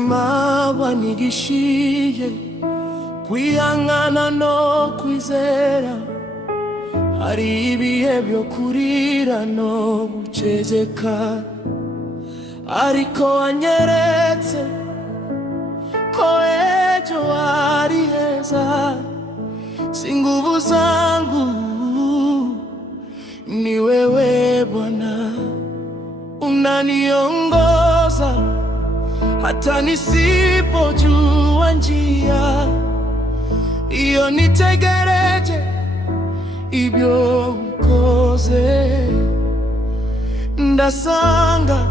ubuzima bwanyigishiye kwihangana no kwizera. Hari ibihe byo kurira no guceceka, ariko wanyeretse ko ejo ari heza. Si nguvu zangu, ni wewe Bwana, unaniongoza hata nisipojua njia. Iyo nitegereje ibyo ukoze, ndasanga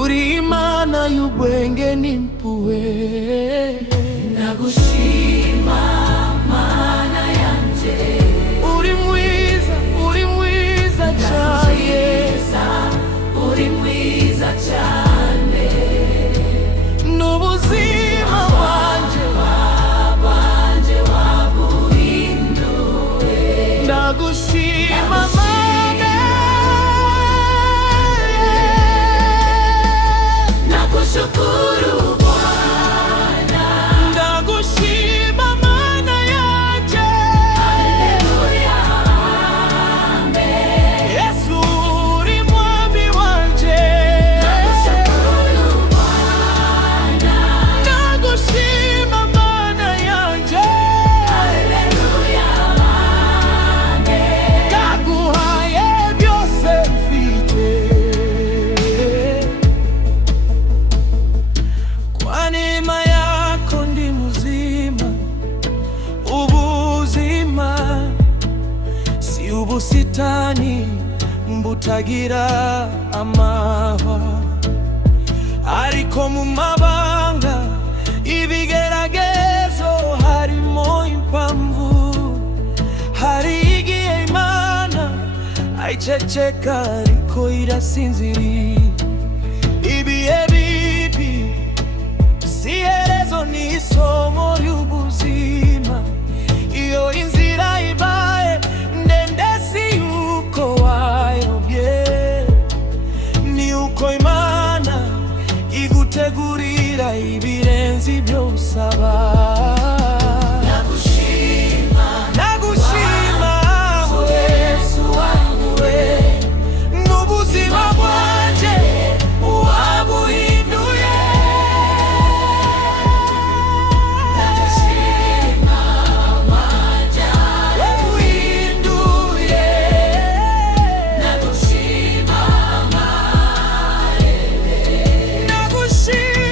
uri Imana y'ubwenge n'impuhwe. Ndagushima Mana yanje, uri mwiza cyane, uri mwiza cyane. N'ubuzima bwanje wabuhinduye. ndagushima Mana, nakushukuru Bwana, ndagushima Mana yanje. haleluya, amen. Yesu uri mwami wanje, Nakushukuru Bwana, ndagushima Mana yanje. haleluya, amen. Ndaguhaye byose mfite, kwa neema yako ndi muzima. Ubuzima si ubusitani mbutagira amahwa, ariko mu mabanga ibigeragezo harimo impamvu. Hari igihe Imana ayiceceka ariko irasinziriye. Ibihe bibi si iherezo, ni isomo ry'ubuzima. Iyo inzira ibaye ndende si yuko wayobye, ni uko Imana igutegurira ibirenze ibyo usaba. Nagushima Yesu wangu we, n'ubuzima bwanje wabuhinduye. Wabuhinduye. Nagushima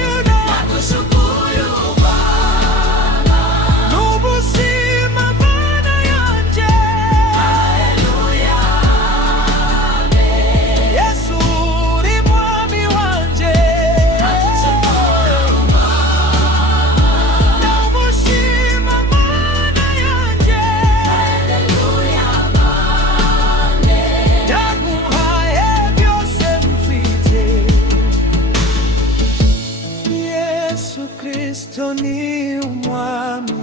n'ubuzima Mana yanje. Yesu uri mwami wanje, ndagushima Mana yanje. Ndaguhaye byose mfite. Yesu Kristo ni umwami,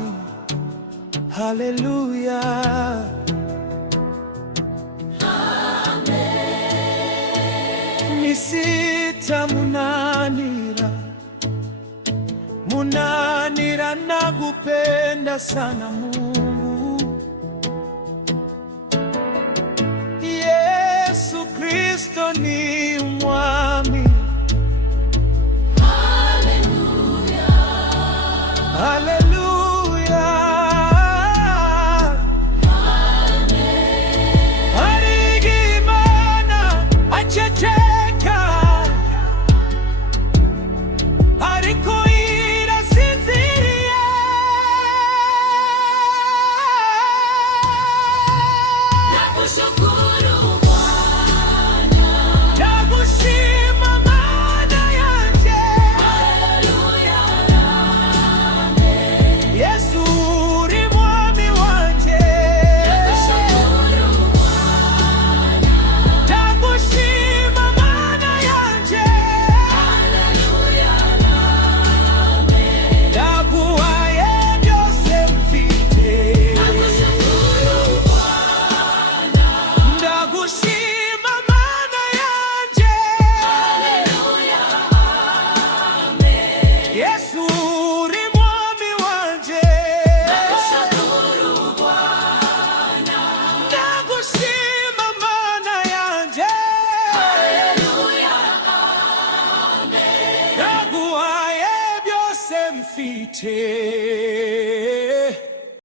haleluya. Munanira nakupenda sana Mungu. Yesu Kristo ni umwami, haleluya. Hari igihe Imana aceceka, ariko irasinziriye. Nakushukuru Bwana, Ndagushima ufite.